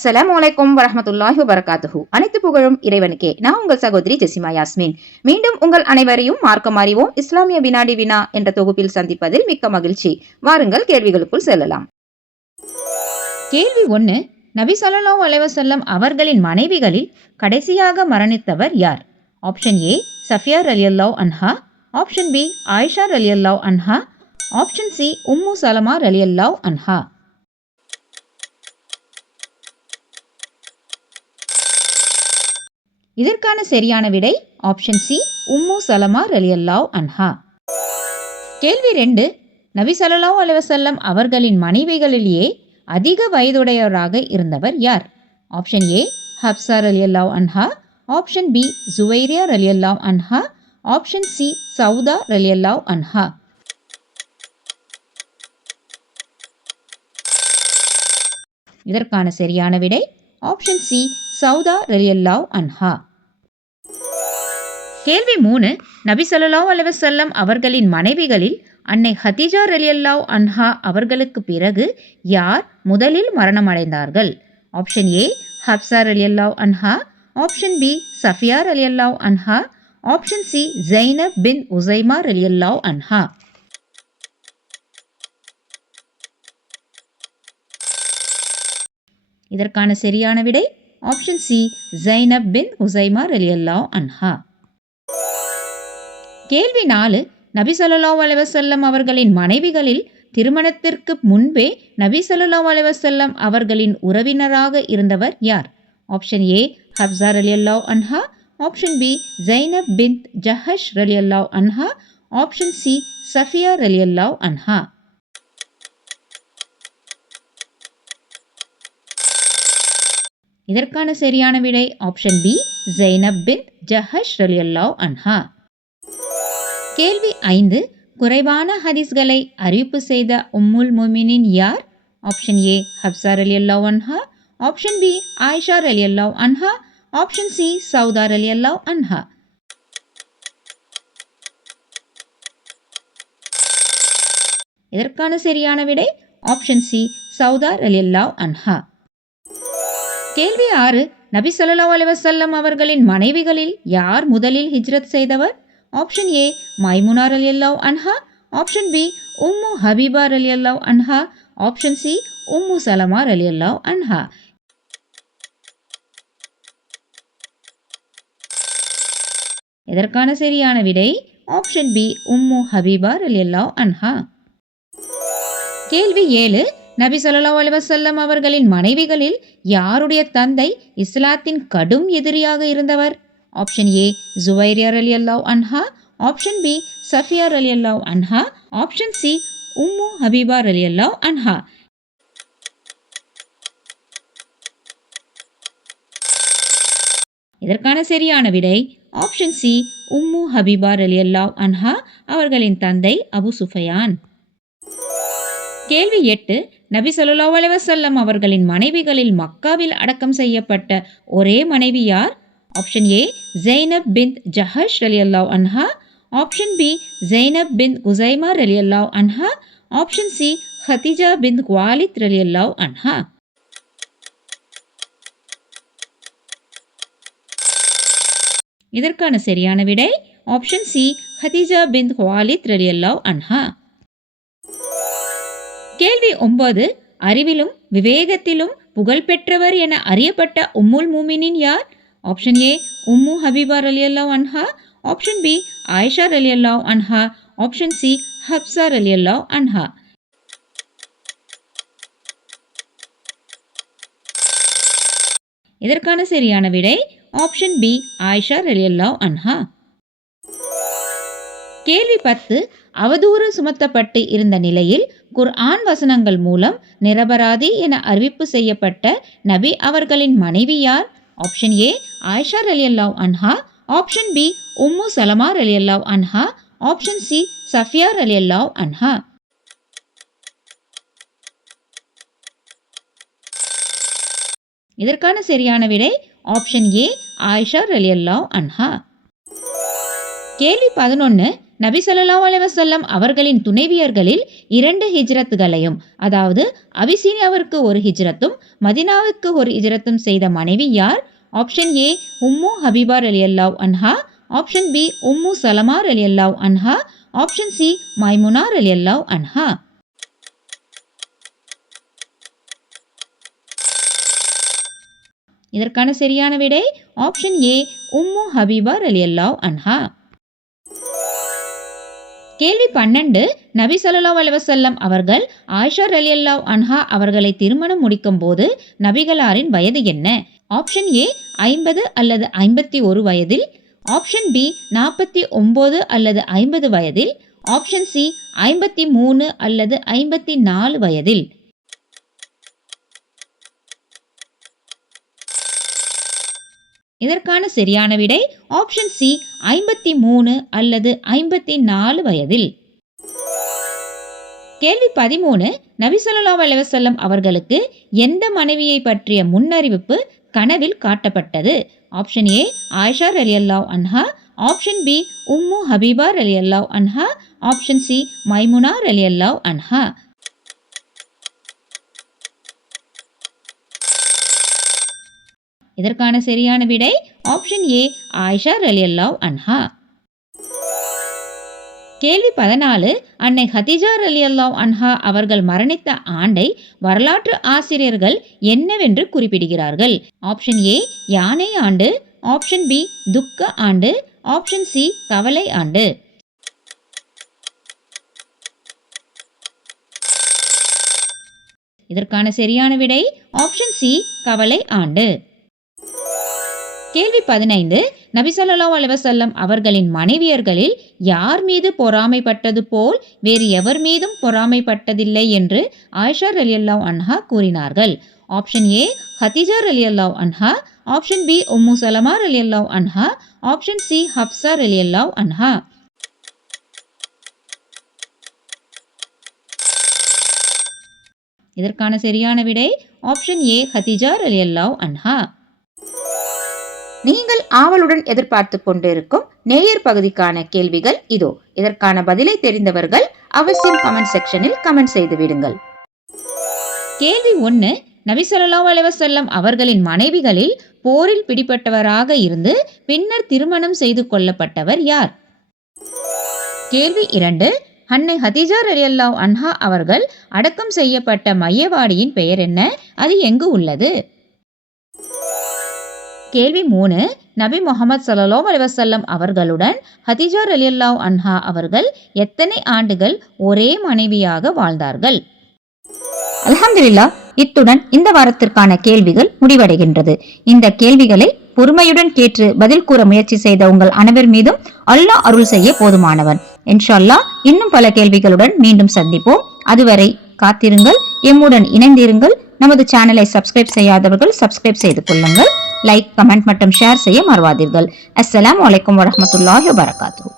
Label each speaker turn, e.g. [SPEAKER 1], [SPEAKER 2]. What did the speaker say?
[SPEAKER 1] அஸ்ஸலாமு அலைக்கும் வரஹ்மத்துல்லாஹி வபரகாத்துஹு அனைத்து புகழும் இறைவனுக்கே. நான் உங்கள் சகோதரி ஜெசிமா யாஸ்மின். மீண்டும் உங்கள் அனைவரையும் மார்க்கம் அறிவோம். இஸ்லாமிய வினாடி வினா என்ற தொகுப்பில் சந்திப்பதில் மிக்க மகிழ்ச்சி. வாருங்கள் கேள்விகளுக்குள் செல்லலாம். கேள்வி ஒன்று நபி சொல்லலோ அலைவசல்லம் அவர்களின் மனைவிகளில் கடைசியாக மரணித்தவர் யார்? ஆப்ஷன் ஏ சஃபியா ரலியல்லாஹு அன்ஹா. ஆப்ஷன் பி ஆயிஷா ரலியல்லாஹு அன்ஹா. ஆப்ஷன் சி உம்மு சலமா ரலியல்லாஹு அன்ஹா. இதற்கான சரியான விடை ஆப்ஷன் சி உம்மு சலமா ரலியல்லாஹு அன்ஹா. கேள்வி ரெண்டு நபி ஸல்லல்லாஹு அலுவசல்லம் அவர்களின் மனைவிகளிலேயே அதிக வயதுடையவராக இருந்தவர் யார்? ஆப்ஷன் ஏ ஹப்சா ரலியல்லாவ் அன்ஹா. ஆப்ஷன் பி ஜுவைரியா ரலியல்லாஹு அன்ஹா. ஆப்ஷன் சி சவுதா ரலியல்லாவ் அன்ஹா. இதற்கான சரியான விடை ஆப்ஷன் சி சவுதா ரலியல்லாஹு அன்ஹா கேள்வி மூணு நபி ஸல்லல்லாஹு அலுவசல்லம் அவர்களின் மனைவிகளில் அன்னை ஹதிஜா ரெலியல்லாவ் அன்ஹா அவர்களுக்கு பிறகு யார் முதலில் மரணமடைந்தார்கள்? ஆப்ஷன் ஏ ஹப்சா ரலியல்லாவ் அன்ஹா. ஆப்ஷன் பி சஃபியா ரலியல்லாவ் அன்ஹா. ஆப்ஷன் சி ஜைனப் பின் உசைமா ரலியல்லாவ் அன்ஹா. இதற்கான சரியான விடை ஆப்ஷன் சி ஜைனப் பின் ஹுசைமா ரலியல்லாஹு அன்ஹா. கேள்வி நாலு நபி ஸல்லல்லாஹு அலைவசல்லம் அவர்களின் மனைவிகளில் திருமணத்திற்கு முன்பே நபி ஸல்லல்லாஹு அலைவசல்லம் அவர்களின் உறவினராக இருந்தவர் யார்? ஆப்ஷன் ஏ ஹப்சா ரலியல்லாஹு அன்ஹா. ஆப்ஷன் பி ஜைனப் பின் ஜஹஷ் ரலியல்லாஹு அன்ஹா. ஆப்ஷன் சி சஃபியா ரலியல்லாஹு அன்ஹா. இதற்கான சரியான விடை ஆப்ஷன் பி ஜெய்னப் பின் ஜஹஷ் ரலியல்லாவ் அன்ஹா. கேள்வி ஐந்து குறைவான ஹதீஸ்களை அறிவிப்பு செய்த உம்முல் முமினின் யார்? ஆப்ஷன் ஏ ஹப்சா அல்லாவ் அன்ஹா. ஆப்ஷன் பி ஆயிஷா அல்லாவ் அன்ஹா. ஆப்ஷன் சி சவுதா அல்லாவ் அன்ஹா. இதற்கான சரியான விடை ஆப்ஷன் சி சவுதா அல்லாவ் அன்ஹா. கேள்வி ஆறு. நபி சொல்லா அலுவசல்லம் அவர்களின் மனைவிகளில் யார் முதலில் ஹிஜ்ரத் செய்தவர்? ஆப்ஷன் ஏ மைமுனார் அலி அல்லாவ் அன்ஹா. ஆப்ஷன் பி உம்மு ஹபீபா அல்லாவ் அன்ஹா. ஆப்ஷன் சி உம்மு அலி அல்லாவ் அன்ஹா. இதற்கான சரியான விடை? ஆப்ஷன் பி உம்மு ஹபீபா அல்லாவ் அன்ஹா. கேள்வி ஏழு. நபி ஸல்லல்லாஹு அலுவசல்லம் அவர்களின் மனைவிகளில் யாருடைய தந்தை இஸ்லாத்தின் கடும் எதிரியாக இருந்தவர்? ஆப்ஷன் ஏ ஜுவைரியார் அலி அல்லாவ் அன்ஹா. ஆப்ஷன் பி சஃபியார் அலி அல்லாவ் அன்ஹா. ஆப்ஷன் சி உம்மு ஹபீபா அல்லாவ் அன்ஹா. இதற்கான சரியான விடை ஆப்ஷன் சி உம்மு ஹபீபா அல்லாவ் அன்ஹா. அவர்களின் தந்தை அபு சுஃபயான். கேள்வி எட்டு நபி ஸல்லல்லாஹு அலைவசல்லம் அவர்களின் மனைவிகளில் மக்காவில் அடக்கம் செய்யப்பட்ட ஒரே மனைவி யார்? ஆப்ஷன் ஏ ஜெய்னப் பின் ஜஹஷ் ரலியல்லாஹு அன்ஹா ஆப்ஷன் பி ஜெய்னப் பின் குசைமா ரலியல்லாஹு அன்ஹா ஆப்ஷன் சி ஹதிஜா பின் குவாலித் ரலியல்லாஹு அன்ஹா இதற்கான சரியான விடை ஆப்ஷன் சி ஹதிஜா பின் குவாலித் ரலியல்லாஹு அன்ஹா கேள்வி ஒன்பது அறிவிலும் விவேகத்திலும் புகழ்பெற்றவர் என அறியப்பட்ட உம்முல் மூமினின் யார்? ஆப்ஷன் ஏ உம்மு ஹபீபா ரலியல்லாஹு அன்ஹா. ஆப்ஷன் பி ஆயிஷா ரலியல்லாஹு அன்ஹா. ஆப்ஷன் சி ஹப்சா ரலியல்லாஹு அன்ஹா. இதற்கான சரியான விடை ஆப்ஷன் பி ஆயிஷா ரலியல்லாஹு அன்ஹா. கேள்வி பத்து அவதூறு சுமத்தப்பட்டு இருந்த நிலையில் குர்ஆன் வசனங்கள் மூலம் நிரபராதி என அறிவிப்பு செய்யப்பட்ட நபி அவர்களின் மனைவி யார்? ஆப்ஷன் ஏ ஆயிஷா ரலியல்லாவ் அன்ஹா. ஆப்ஷன் பி உம்மு சலமா ரலியல்லாவ் அன்ஹா. ஆப்ஷன் சி சஃபியா ரலியல்லாவ் அன்ஹா. இதற்கான சரியான விடை ஆப்ஷன் ஏ ஆயிஷா ரலியல்லாவ் அன்ஹா. கேள்வி பதினொன்று
[SPEAKER 2] நபி ஸல்லல்லாஹு அலைவசல்லம் அவர்களின் துணைவியர்களில் இரண்டு ஹிஜ்ரத்துகளையும் அதாவது அபிசீனியாவிற்கு ஒரு ஹிஜ்ரத்தும் மதினாவுக்கு ஒரு ஹிஜ்ரத்தும் செய்த மனைவி யார்? ஆப்ஷன் ஏ உம்மு ஹபீபார் அலி அல்லாவ் அன்ஹா. ஆப்ஷன் பி உம்மு சலமா அல்லாவ் அன்ஹா. ஆப்ஷன் சி மாய்முனார் அலி அல்லாவ் அன்ஹா. இதற்கான சரியான விடை ஆப்ஷன் ஏ உம்மு ஹபீபா அல்லாவ் அன்ஹா. கேள்வி பன்னெண்டு நபி ஸல்லல்லாஹு அலுவசல்லம் அவர்கள் ஆயிஷா ரலியல்லாஹு அன்ஹா அவர்களை திருமணம் முடிக்கும் போது நபிகளாரின் வயது என்ன? ஆப்ஷன் ஏ ஐம்பது அல்லது ஐம்பத்தி ஒரு வயதில். ஆப்ஷன் பி நாற்பத்தி ஒம்பது அல்லது ஐம்பது வயதில். ஆப்ஷன் சி ஐம்பத்தி மூணு அல்லது ஐம்பத்தி நாலு வயதில். இதற்கான சரியான விடை ஆப்ஷன் சி ஐம்பத்தி மூணு அல்லது ஐம்பத்தி நாலு வயதில். கேள்வி பதிமூணு நபி அலுவசல்லம் அவர்களுக்கு எந்த மனைவியை பற்றிய முன்னறிவிப்பு கனவில் காட்டப்பட்டது? ஆப்ஷன் ஏ ஆயிஷா ரலியல்லாஹு அன்ஹா. ஆப்ஷன் பி உம்மு ஹபீபா ரலியல்லாஹு அன்ஹா. ஆப்ஷன் சி மைமுனா அல்லாவ் அன்ஹா. இதற்கான சரியான விடை ஆப்ஷன் ஏ ஆயிஷா ரலியல்லாவ் அன்ஹா. கேள்வி பதினாலு அன்னை ஹதிஜா ரலியல்லாவ் அன்ஹா அவர்கள் மரணித்த ஆண்டை வரலாற்று ஆசிரியர்கள் என்னவென்று குறிப்பிடுகிறார்கள்? ஆப்ஷன் ஏ யானை ஆண்டு. ஆப்ஷன் பி துக்க ஆண்டு. ஆப்ஷன் சி கவலை ஆண்டு. இதற்கான சரியான விடை ஆப்ஷன் சி கவலை ஆண்டு. கேள்வி பதினைந்து. நபிசல்லா அலுவசல்லம் அவர்களின் மனைவியர்களில் யார் மீது பொறாமைப்பட்டது போல் வேறு எவர் மீதும் பொறாமைப்பட்டதில்லை என்று ஆயிஷா ரலியல்லாஹு அன்ஹா கூறினார்கள். ஆப்ஷன் ஏ ஹதிஜா அல்லாவ் அன்ஹா. ஆப்ஷன் பி உம்மு சலமா அல்லாவ் அன்ஹா. ஆப்ஷன் சி ஹப்சா அல்லாவ் அன்ஹா. இதற்கான சரியான விடை ஆப்ஷன் ஏ ஹதிஜா ரலியல்லாஹு அன்ஹா.
[SPEAKER 1] நீங்கள் ஆவலுடன் எதிர்பார்த்து கொண்டிருக்கும் நேயர் பகுதிக்கான கேள்விகள் இதோ. இதற்கான பதிலை தெரிந்தவர்கள் அவசியம் கமெண்ட் செக்ஷனில் கமெண்ட் செய்து விடுங்கள்.
[SPEAKER 2] கேள்வி ஒன்று நபி ஸல்லல்லாஹு அலைஹி அவர்களின் மனைவிகளில் போரில் பிடிபட்டவராக இருந்து பின்னர் திருமணம் செய்து கொள்ளப்பட்டவர் யார்? கேள்வி இரண்டு அன்னை ஹதிஜா ரலியல்லாவ் அன்ஹா அவர்கள் அடக்கம் செய்யப்பட்ட மையவாடியின் பெயர் என்ன? அது எங்கு உள்ளது? கேள்வி மூணு நபி முகமது ஸல்லல்லாஹு அலிவசல்லம் அவர்களுடன் ஹதிஜா ரலியல்லாவ் அன்ஹா அவர்கள் எத்தனை ஆண்டுகள் ஒரே மனைவியாக வாழ்ந்தார்கள்?
[SPEAKER 1] அலமதுல்லா இத்துடன் இந்த வாரத்திற்கான கேள்விகள் முடிவடைகின்றது. இந்த கேள்விகளை பொறுமையுடன் கேட்டு பதில் கூற முயற்சி செய்த உங்கள் அனைவர் மீதும் அல்லாஹ் அருள் செய்ய போதுமானவன் இன்ஷா அல்லாஹ் இன்னும் பல கேள்விகளுடன் மீண்டும் சந்திப்போம். அதுவரை காத்திருங்கள் எம்முடன் இணைந்திருங்கள். நமது சேனலை சப்ஸ்கிரைப் செய்யாதவர்கள் சப்ஸ்கிரைப் செய்து கொள்ளுங்கள். லைக் கமெண்ட் மற்றும் ஷேர் செய்ய மறவாதீர்கள். அஸ்லாம் அலைக்கும் வரமத்துல்லாஹி வபரகாத்துஹு